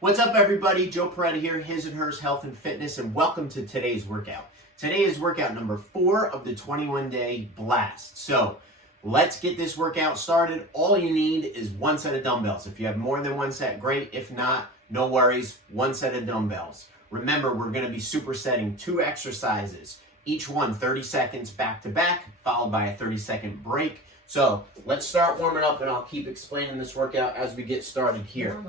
What's up, everybody? Joe Peretta here, His and Hers Health and Fitness, and welcome to today's workout. Today is workout number 4 of the 21-day blast. So let's get this workout started. All you need is 1 set of dumbbells. If you have more than 1 set, great. If not, no worries, 1 set of dumbbells. Remember, we're going to be supersetting 2 exercises, each one 30 seconds back to back, followed by a 30-second break. So let's start warming up, and I'll keep explaining this workout as we get started here.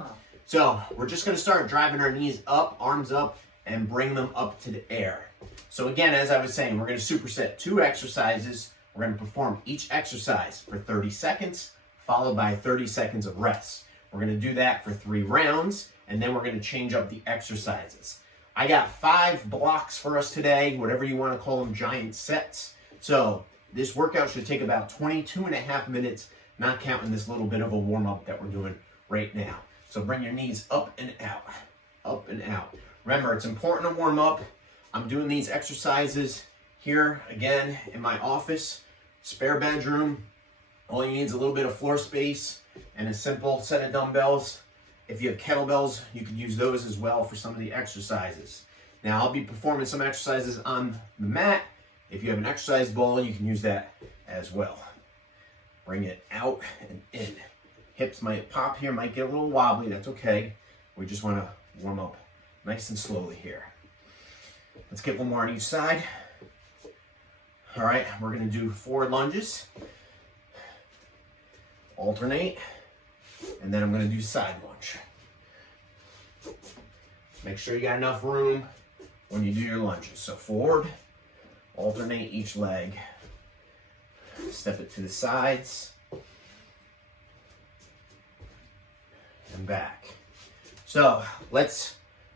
So we're just going to start driving our knees up, arms up, and bring them up to the air. So again, as I was saying, we're going to superset 2 exercises. We're going to perform each exercise for 30 seconds, followed by 30 seconds of rest. We're going to do that for 3 rounds, and then we're going to change up the exercises. I got 5 blocks for us today, whatever you want to call them, giant sets. So this workout should take about 22.5 minutes, not counting this little bit of a warm-up that we're doing right now. So bring your knees up and out, up and out. Remember, it's important to warm up. I'm doing these exercises here, again, in my office, spare bedroom. All you need is a little bit of floor space and a simple set of dumbbells. If you have kettlebells, you could use those as well for some of the exercises. Now, I'll be performing some exercises on the mat. If you have an exercise ball, you can use that as well. Bring it out and in. Hips might pop here, might get a little wobbly, that's okay. We just want to warm up nice and slowly here. Let's get 1 more on each side. All right, we're going to do 4 lunges. Alternate, and then I'm going to do side lunge. Make sure you got enough room when you do your lunges. So forward, alternate each leg. Step it to the sides. And back. So let's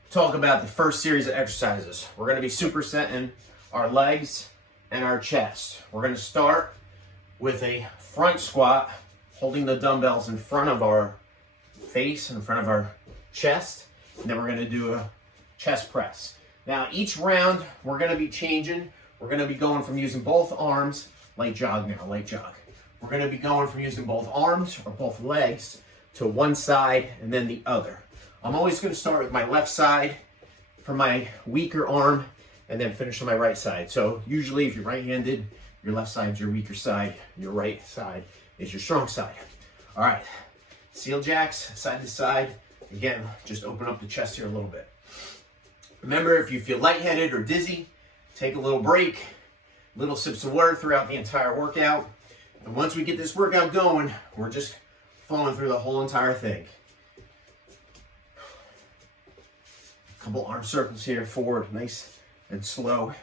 talk about the first series of exercises. We're going to be supersetting our legs and our chest. We're going to start with a front squat, holding the dumbbells in front of our face, in front of our chest, and then we're going to do a chest press. Now each round we're going to be changing. We're going to be going from using both arms, light jog now, light jog. We're going to be going from using both arms or both legs to one side and then the other. I'm always going to start with my left side for my weaker arm and then finish on my right side. So usually if you're right-handed, your left side is your weaker side, your right side is your strong side. All right, seal jacks, side to side. Again, just open up the chest here a little bit. Remember, if you feel lightheaded or dizzy, take a little break, little sips of water throughout the entire workout. And once we get this workout going, we're just following through the whole entire thing. Couple arm circles here, forward, nice and slow.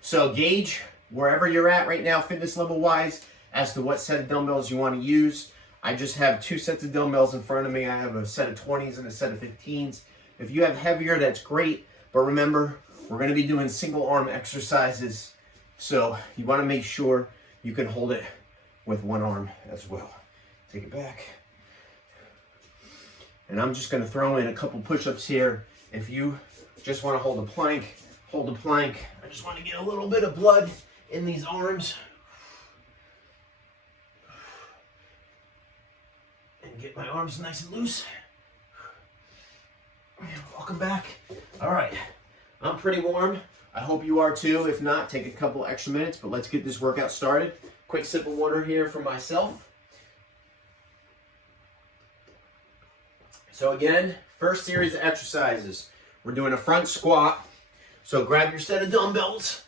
So gauge wherever you're at right now, fitness level wise, as to what set of dumbbells you want to use. I just have 2 sets of dumbbells in front of me. I have a set of 20s and a set of 15s. If you have heavier, that's great. But remember, we're going to be doing single arm exercises. So you want to make sure you can hold it with 1 arm as well. Take it back. And I'm just going to throw in a couple push-ups here. If you just want to hold a plank, hold a plank. I just want to get a little bit of blood in these arms. And get my arms nice and loose. Welcome back. All right. I'm pretty warm. I hope you are too. If not, take a couple extra minutes, but let's get this workout started. Quick sip of water here for myself. So again, first series of exercises. We're doing a front squat. So grab your set of dumbbells.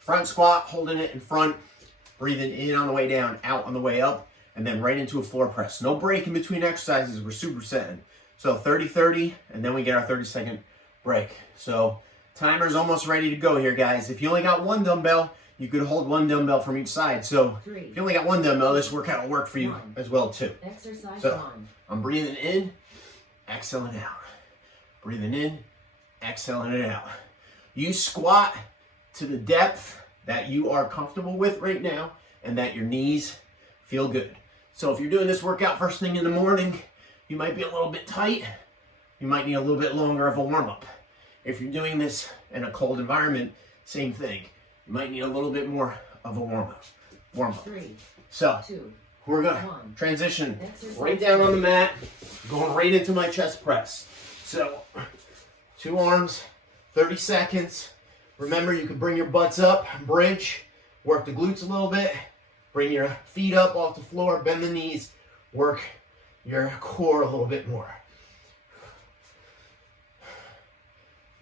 Front squat, holding it in front, breathing in on the way down, out on the way up, and then right into a floor press. No break in between exercises, we're supersetting. So 30-30, and then we get our 30-second break. So timer's almost ready to go here, guys. If you only got 1 dumbbell, you could hold 1 dumbbell from each side. So if you only got 1 dumbbell, this workout will work for you as well too. Exercise so 1. I'm breathing in, exhaling out. Breathing in, exhaling it out. You squat to the depth that you are comfortable with right now and that your knees feel good. So if you're doing this workout first thing in the morning, you might be a little bit tight. You might need a little bit longer of a warm-up. If you're doing this in a cold environment, same thing. You might need a little bit more of a warm-up. 3, So 2, we're going to 1. transition Exercise right down on the mat. going right into my chest press. So 2 arms, 30 seconds. Remember, you can bring your butts up, bridge, work the glutes a little bit, bring your feet up off the floor, bend the knees, work your core a little bit more.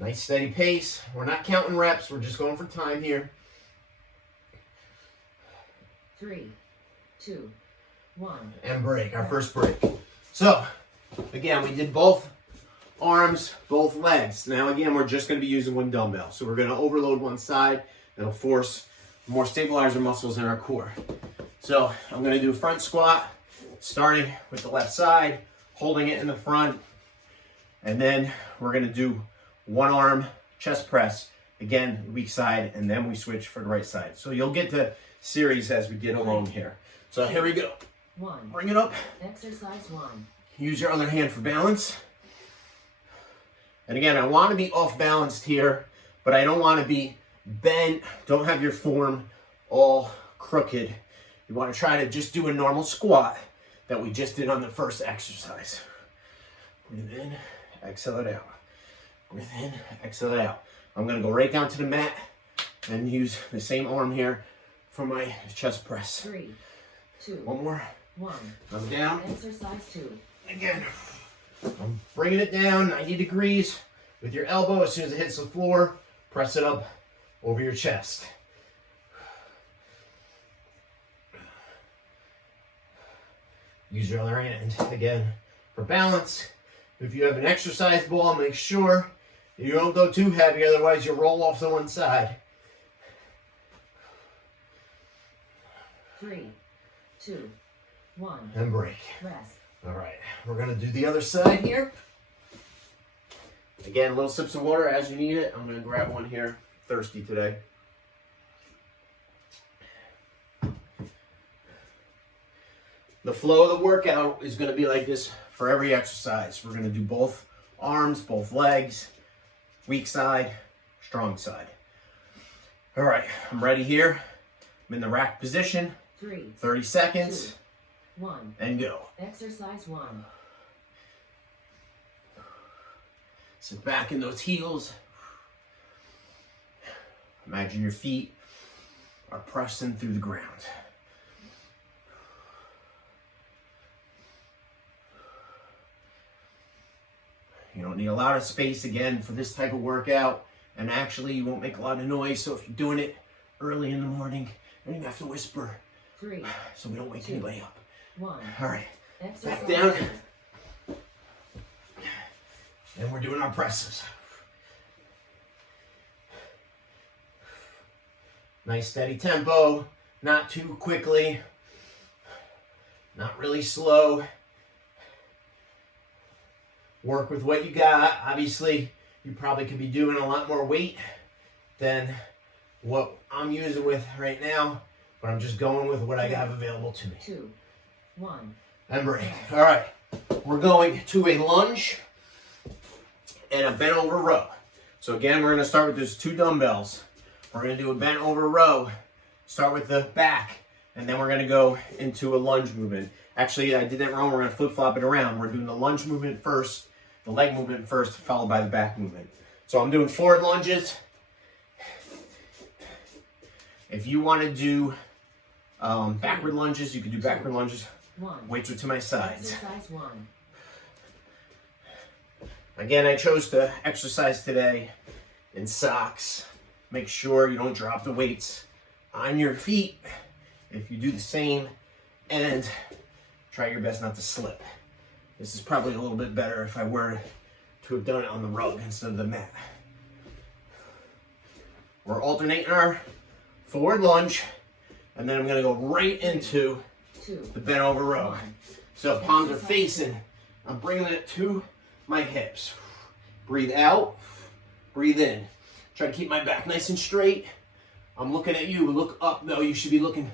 Nice steady pace. We're not counting reps, we're just going for time here. 3, 2, 1. And break, our first break. So, again, we did both arms, both legs. Now, again, we're just going to be using 1 dumbbell. So we're going to overload one side. That'll force more stabilizer muscles in our core. So I'm going to do a front squat, starting with the left side, holding it in the front. And then we're going to do 1 arm chest press. Again, weak side, and then we switch for the right side. So you'll get the series as we get along here. So here we go. 1. Bring it up. Exercise 1. Use your other hand for balance. And again, I want to be off balanced here, but I don't want to be bent. Don't have your form all crooked. You want to try to just do a normal squat that we just did on the first exercise. Breathe in, exhale it out. Breathe in, exhale it out. I'm going to go right down to the mat and use the same arm here for my chest press. 3, 2, 1 more. 1. I'm down. Exercise 2. Again, I'm bringing it down 90 degrees with your elbow. As soon as it hits the floor, press it up over your chest. Use your other hand, again, for balance. If you have an exercise ball, make sure you don't go too heavy, otherwise you'll roll off to one side. 3, 2, 1. And break. Rest. All right, we're going to do the other side here. Again, little sips of water as you need it. I'm going to grab one here. Thirsty today. The flow of the workout is going to be like this for every exercise. We're going to do both arms, both legs, weak side, strong side. All right, I'm ready here. I'm in the rack position. 3, 30 seconds. 2, 1. And go. Exercise 1. Sit back in those heels. Imagine your feet are pressing through the ground. You don't need a lot of space again for this type of workout, and actually you won't make a lot of noise, so if you're doing it early in the morning, you don't even have to whisper 3, so we don't wake 2, anybody up. 1. All right, Exercise back down. 2. And we're doing our presses. Nice steady tempo, not too quickly, not really slow. Work with what you got. Obviously, you probably could be doing a lot more weight than what I'm using with right now, but I'm just going with what I have available to me. 2, 1. And break. All right, we're going to a lunge and a bent over row. So again, we're going to start with those 2 dumbbells. We're going to do a bent over row, start with the back, and then we're going to go into a lunge movement. Actually, I did that wrong. We're going to flip-flop it around. We're doing the lunge movement first, the leg movement first, followed by the back movement. So I'm doing forward lunges. If you want to do backward lunges, you can do backward lunges. 1. Weights are to my sides. Exercise 1. Again, I chose to exercise today in socks. Make sure you don't drop the weights on your feet. If you do the same, and try your best not to slip. This is probably a little bit better if I were to have done it on the rug instead of the mat. We're alternating our forward lunge, and then I'm going to go right into 2, the bent over row. 1. So palms are facing. I'm bringing it to my hips. Breathe out, breathe in. Try to keep my back nice and straight. I'm looking at you. Look up though. You should be looking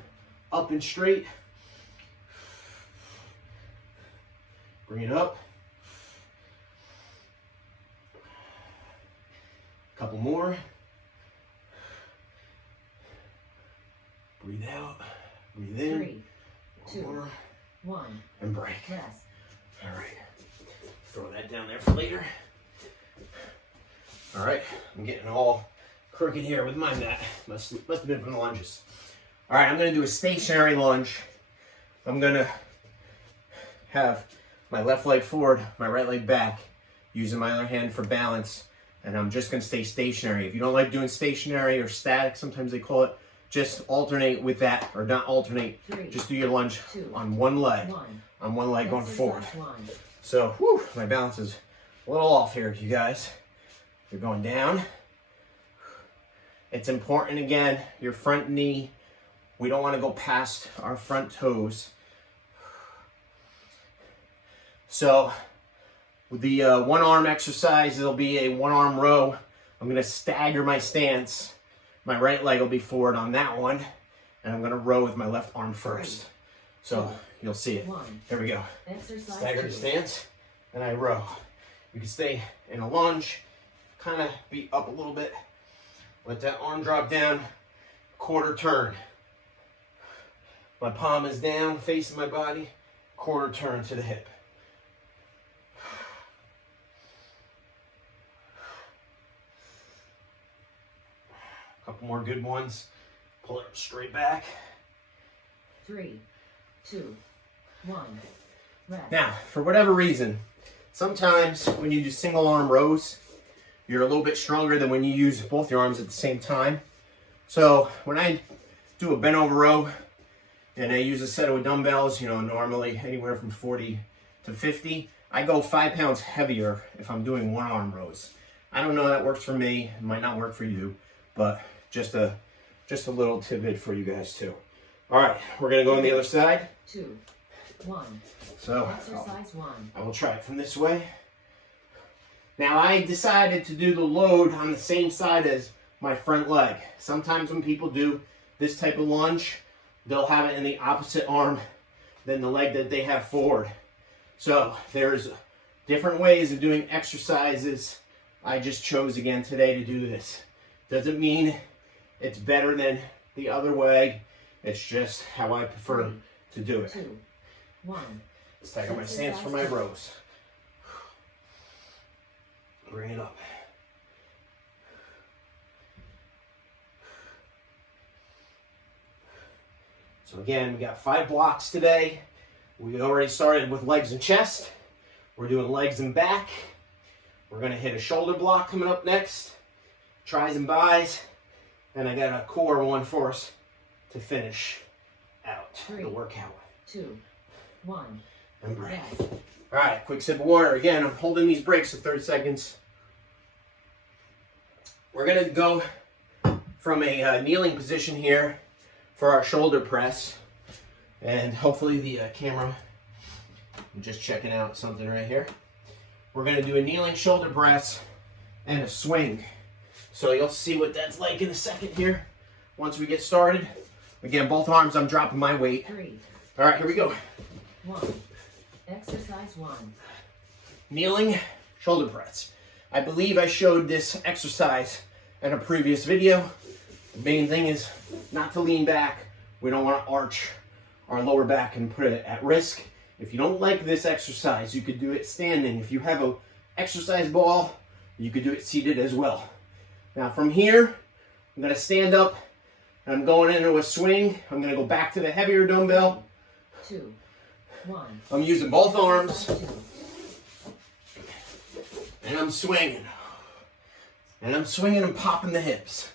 up and straight. Bring it up. A couple more. Breathe out, breathe in. 3, 2, More. 1. And break. Rest. All right. Throw that down there for later. All right, I'm getting all crooked here with my mat. Must have been from the lunges. All right, I'm gonna do a stationary lunge. I'm gonna have my left leg forward, my right leg back, using my other hand for balance, and I'm just gonna stay stationary. If you don't like doing stationary or static, sometimes they call it, just alternate with that, or not alternate, just do your lunge on one leg, on one leg going forward. So, whew, my balance is a little off here, you guys. You're going down. It's important, again, your front knee, we don't want to go past our front toes. So with the one arm exercise, it'll be a one arm row. I'm going to stagger my stance. My right leg will be forward on that one, and I'm going to row with my left arm first. So you'll see it. Here we go. Staggered stance, and I row. You can stay in a lunge, kind of be up a little bit. Let that arm drop down, quarter turn. My palm is down, facing my body, quarter turn to the hip. Couple more good ones. Pull it straight back. 3, 2, 1. Rest. Now, for whatever reason, sometimes when you do single arm rows, you're a little bit stronger than when you use both your arms at the same time. So when I do a bent over row and I use a set of dumbbells, you know, normally anywhere from 40 to 50, I go 5 pounds heavier if I'm doing one arm rows. I don't know, that works for me. It might not work for you, but just a little tidbit for you guys too. All right, we're gonna go on the other side. 2, 1. So Exercise 1. I will try it from this way. Now I decided to do the load on the same side as my front leg. Sometimes when people do this type of lunge, they'll have it in the opposite arm than the leg that they have forward. So there's different ways of doing exercises. I just chose again today to do this. Doesn't mean it's better than the other way. It's just how I prefer to do it. 2, 1. Stagger my stance for my rows. Bring it up. So again, we got 5 blocks today. We already started with legs and chest. We're doing legs and back. We're gonna hit a shoulder block coming up next. Tris and bis. And I got a core one for us to finish out the workout. 2, 1. And break. Rest. All right, quick sip of water. Again, I'm holding these breaks for 30 seconds. We're gonna go from a kneeling position here for our shoulder press. And hopefully the camera, I'm just checking out something right here. We're gonna do a kneeling shoulder press and a swing. So you'll see what that's like in a second here, once we get started. Again, both arms, I'm dropping my weight. 3, All right, here we go. 1. Exercise 1. Kneeling shoulder press. I believe I showed this exercise in a previous video. The main thing is not to lean back. We don't want to arch our lower back and put it at risk. If you don't like this exercise, you could do it standing. If you have an exercise ball, you could do it seated as well. Now from here, I'm going to stand up and I'm going into a swing. I'm going to go back to the heavier dumbbell. 2, 1. I'm using both arms Exercise 2. and I'm swinging. And I'm swinging and popping the hips.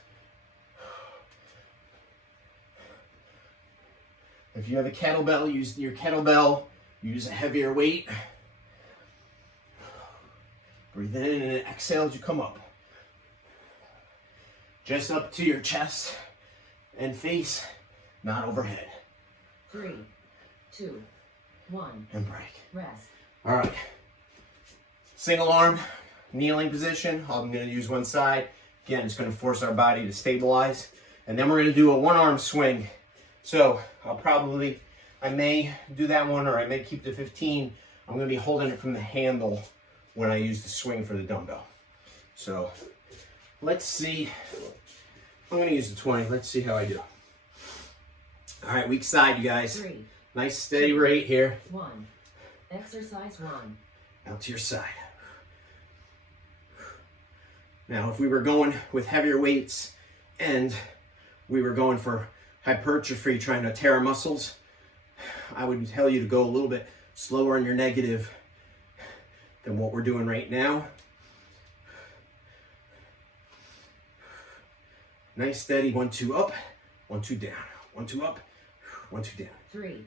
If you have a kettlebell, use your kettlebell. Use a heavier weight. Breathe in and exhale as you come up. Just up to your chest and face, not overhead. 3, 2, 1. And break. Rest. All right. Single arm, kneeling position. I'm going to use one side. Again, it's going to force our body to stabilize. And then we're going to do a one arm swing. So I may do that one, or I may keep the 15. I'm going to be holding it from the handle when I use the swing for the dumbbell. So let's see. I'm going to use the 20. Let's see how I do. All right, weak side, you guys. 3, Nice steady rate here. 1. Exercise 1. out to your side. Now, if we were going with heavier weights and we were going for hypertrophy, trying to tear our muscles, I would tell you to go a little bit slower in your negative than what we're doing right now. Nice, steady, 1, 2 up, 1, 2 down, 1, 2 up, 1, 2 down. 3,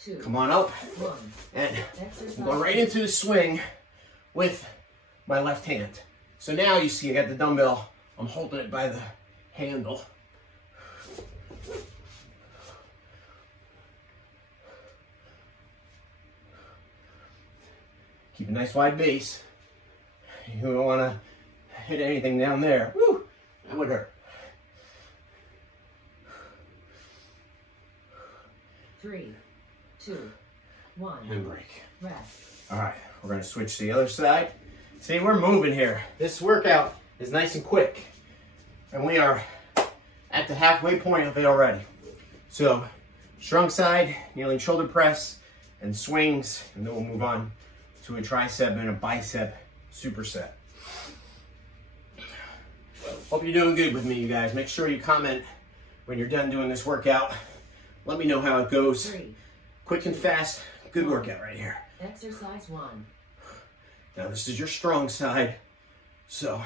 2. Come on up. 1. And Exercise. I'm going right into the swing with my left hand. So now you see I got the dumbbell. I'm holding it by the handle. Keep a nice wide base. You don't want to hit anything down there. Woo, that would hurt. 3, 2, 1. And break. Rest. All right, we're going to switch to the other side. See, we're moving here. This workout is nice and quick. And we are at the halfway point of it already. So, strong side, kneeling shoulder press, and swings. And then we'll move on to a tricep and a bicep superset. Hope you're doing good with me, you guys. Make sure you comment when you're done doing this workout. Let me know how it goes. 3. Quick and fast, good workout right here. Exercise 1. Now this is your strong side, so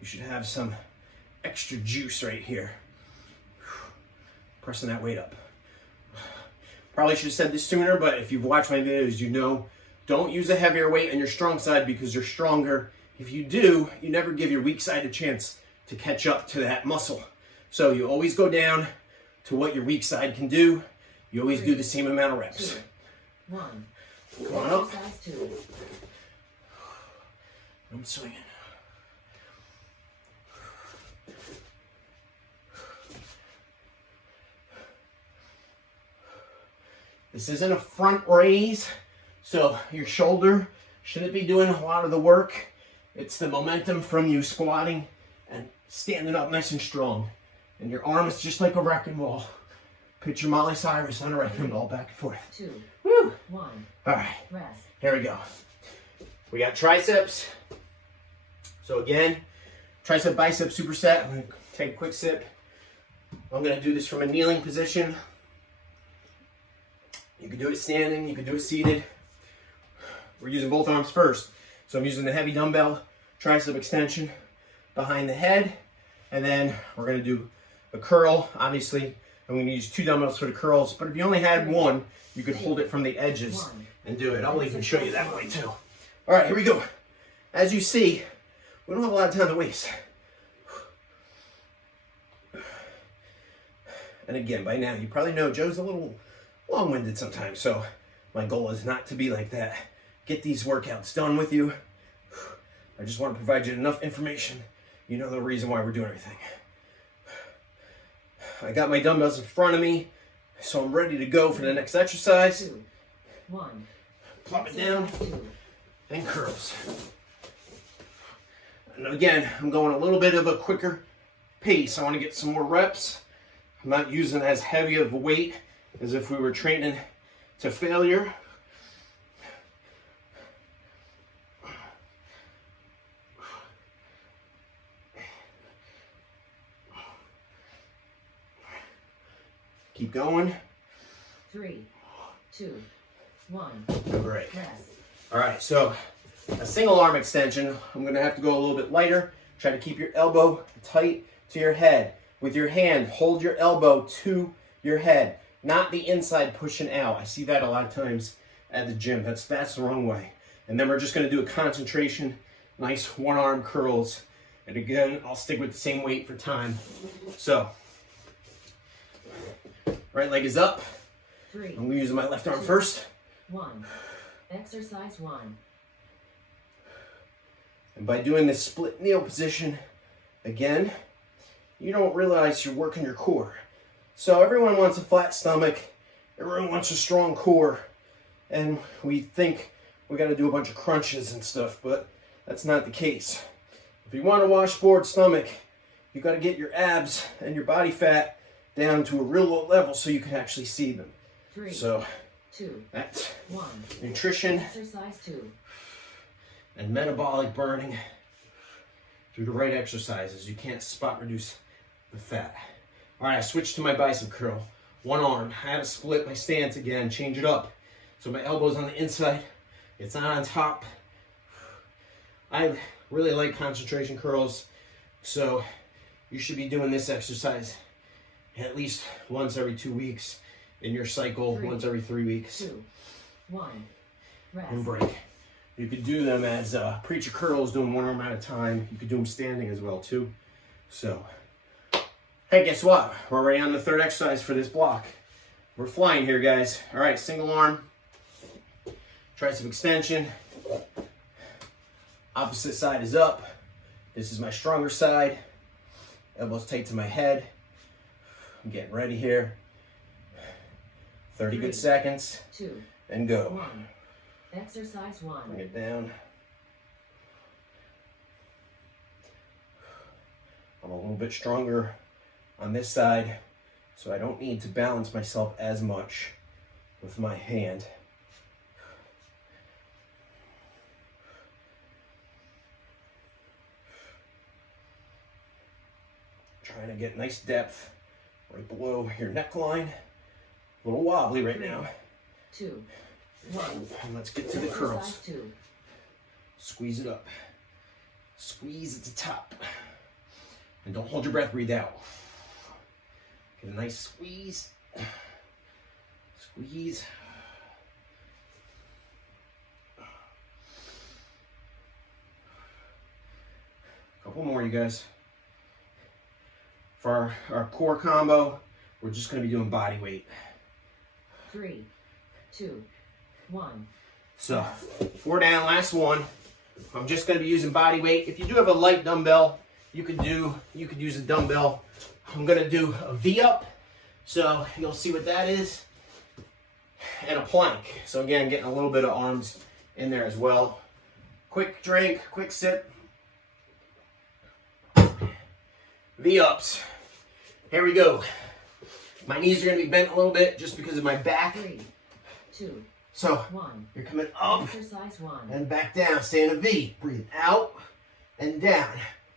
you should have some extra juice right here. Pressing that weight up. Probably should have said this sooner, but if you've watched my videos, you know, don't use a heavier weight on your strong side because you're stronger. If you do, you never give your weak side a chance to catch up to that muscle. So you always go down to what your weak side can do. You always do the same amount of reps. 2, 1. Come on up. Exercise 2. I'm swinging. This isn't a front raise, so your shoulder shouldn't be doing a lot of the work. It's the momentum from you squatting and standing up nice and strong. And your arm is just like a wrecking ball. Picture Miley Cyrus on a wrecking ball, back and forth. 2, Woo! 1. All right, Rest. here we go. We got triceps. So again, tricep bicep superset. I'm gonna take a quick sip. I'm gonna do this from a kneeling position. You can do it standing, you can do it seated. We're using both arms first. So I'm using the heavy dumbbell, tricep extension behind the head. And then we're gonna do a curl, obviously. I'm gonna use 2 dumbbells for the curls, but if you only had one, you could hold it from the edges and do it. I'll even show you that way too. All right, here we go. As you see, we don't have a lot of time to waste. And again, by now, you probably know Joe's a little long-winded sometimes, so my goal is not to be like that. Get these workouts done with you. I just want to provide you enough information. You know the reason why we're doing everything. I got my dumbbells in front of me, so I'm ready to go for the next exercise. 2, 1. Plop it down, Exercise 2. and curls. And again, I'm going a little bit of a quicker pace. I want to get some more reps. I'm not using as heavy of a weight as if we were training to failure. Keep going. 3, 2, 1. Great. Rest. All right, so a single arm extension. I'm gonna have to go a little bit lighter. Try to keep your elbow tight to your head. With your hand, hold your elbow to your head, not the inside pushing out. I see that a lot of times at the gym. That's the wrong way. And then we're just gonna do a concentration, nice one-arm curls. And again, I'll stick with the same weight for time. So, right leg is up. 3, I'm using my left arm first. 1. Exercise 1. And by doing this split kneel position, again, you don't realize you're working your core. So everyone wants a flat stomach, everyone wants a strong core, and we think we gotta do a bunch of crunches and stuff, but that's not the case. If you want a washboard stomach, you gotta get your abs and your body fat down to a real low level so you can actually see them. 3, So 2, That's 1. nutrition Exercise 2. and metabolic burning through the right exercises. You can't spot reduce the fat. All right, I switched to my bicep curl. One arm. I had to split my stance again, change it up. So my elbow's on the inside. It's not on top. I really like concentration curls, so you should be doing this exercise at least once every 2 weeks in your cycle, 3, once every 3 weeks. 2, 1. Rest. And break. You could do them as preacher curls, doing one arm at a time. You could do them standing as well too. So, hey, guess what? We're already on the third exercise for this block. We're flying here, guys. All right, single arm, tricep extension. Opposite side is up. This is my stronger side. Elbows tight to my head. I'm getting ready here. 30 3, good seconds. 2, And go. 1. Exercise 1. Bring it down. I'm a little bit stronger on this side, so I don't need to balance myself as much with my hand. Trying to get nice depth right below your neckline. A little wobbly right now. 2, 1. And let's get to the curls. Exercise 2. Squeeze it up. Squeeze at the top. And don't hold your breath, breathe out. Get a nice squeeze. Squeeze. Couple more, you guys. For our core combo, we're just going to be doing body weight. 3, 2, 1. So, 4 down, last one. I'm just going to be using body weight. If you do have a light dumbbell, you could use a dumbbell. I'm going to do a V-up. So, you'll see what that is. And a plank. So again, getting a little bit of arms in there as well. Quick drink, quick sip. V-ups. Here we go. My knees are going to be bent a little bit just because of my back. 3, 2, So 1. you're coming up Exercise 1. and back down. Stay in a V. Breathe out and down.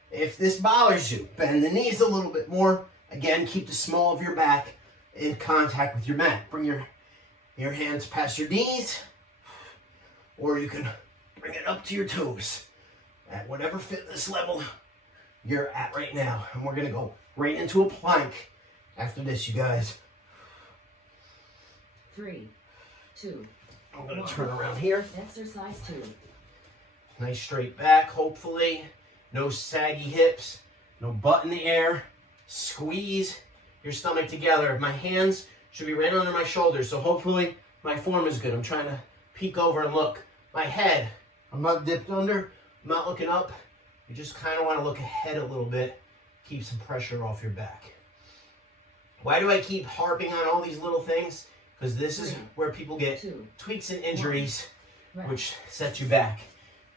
If this bothers you, bend the knees a little bit more. Again, keep the small of your back in contact with your mat. Bring your hands past your knees, or you can bring it up to your toes at whatever fitness level you're at right now. And we're going to go right into a plank after this, you guys. 3, 2. I'm going to turn around here. Exercise 2. Nice straight back, hopefully. No saggy hips. No butt in the air. Squeeze your stomach together. My hands should be right under my shoulders, so hopefully my form is good. I'm trying to peek over and look. My head, I'm not dipped under. I'm not looking up. You just kind of want to look ahead a little bit. Keep some pressure off your back. Why do I keep harping on all these little things? Because this is where people get 2, tweaks and injuries, Rest. which sets you back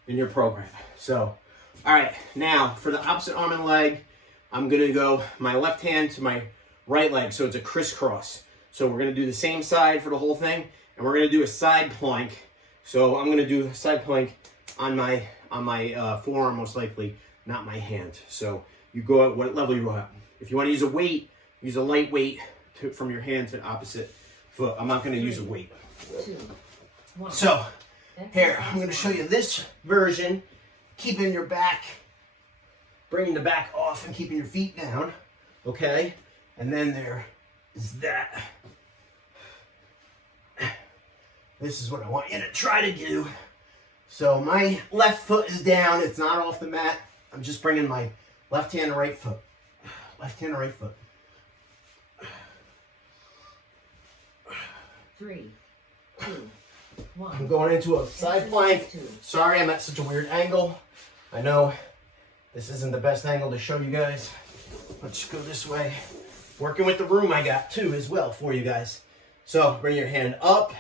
in your program. So, all right, now for the opposite arm and leg, I'm gonna go my left hand to my right leg, so it's a crisscross. So we're gonna do the same side for the whole thing, and we're gonna do a side plank. So I'm gonna do a side plank on my forearm, most likely, not my hand. So you go at what level you go at. If you want to use a weight, use a light weight from your hand to the opposite foot. I'm not gonna use a weight. 2, 1. So here, Exercise I'm going to show 1. you this version, keeping your back, bringing the back off and keeping your feet down, okay? And then there is that. This is what I want you to try to do. So my left foot is down, it's not off the mat. I'm just bringing my left hand and right foot. Left hand and right foot. 3, 2, 1. I'm going into a side plank. Sorry, I'm at such a weird angle. I know this isn't the best angle to show you guys. Let's just go this way. Working with the room I got too as well for you guys. So bring your hand up.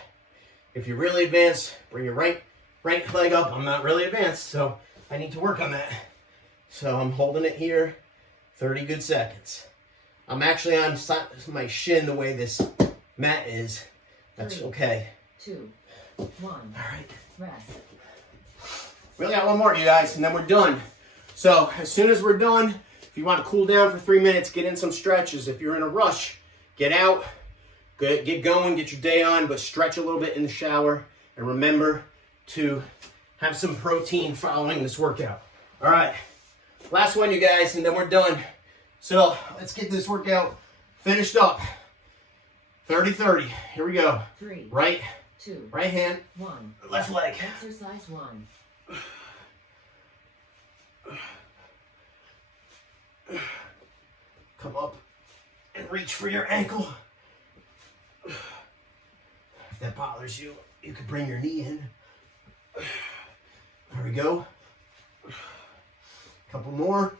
If you're really advanced, bring your right leg up. I'm not really advanced, so I need to work on that. So I'm holding it here, 30 good seconds. I'm actually on my shin the way this mat is. That's 3, okay. 2, 1. All right. Rest. We only got one more, you guys, and then we're done. So as soon as we're done, if you want to cool down for 3 minutes, get in some stretches. If you're in a rush, get out, get going, get your day on, but stretch a little bit in the shower. And remember to have some protein following this workout. All right, last one, you guys, and then we're done. So let's get this workout finished up. 30-30. Here we go. 3, Right, 2, right hand, 1. left leg. Exercise 1. Come up and reach for your ankle. If that bothers you, you could bring your knee in. There we go. Couple more.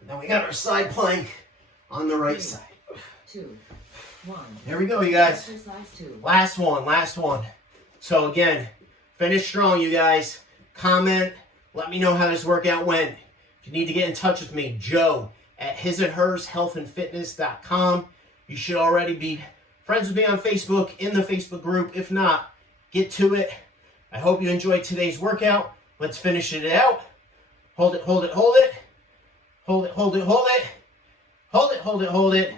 And then we got our side plank on the right side. 2, 1. There we go, you guys. Exercise 2. Last one, last one. So again, finish strong, you guys. Comment, let me know how this workout went. If you need to get in touch with me, Joe at hisandhershealthandfitness.com. You should already be friends with me on Facebook, in the Facebook group. If not, get to it. I hope you enjoyed today's workout. Let's finish it out. Hold it, hold it, hold it. Hold it, hold it, hold it. Hold it, hold it, hold it.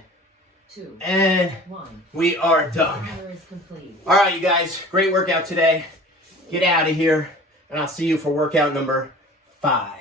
2, And 1. we are done. Timer is complete. All right, you guys, great workout today. Get out of here, and I'll see you for workout number 5.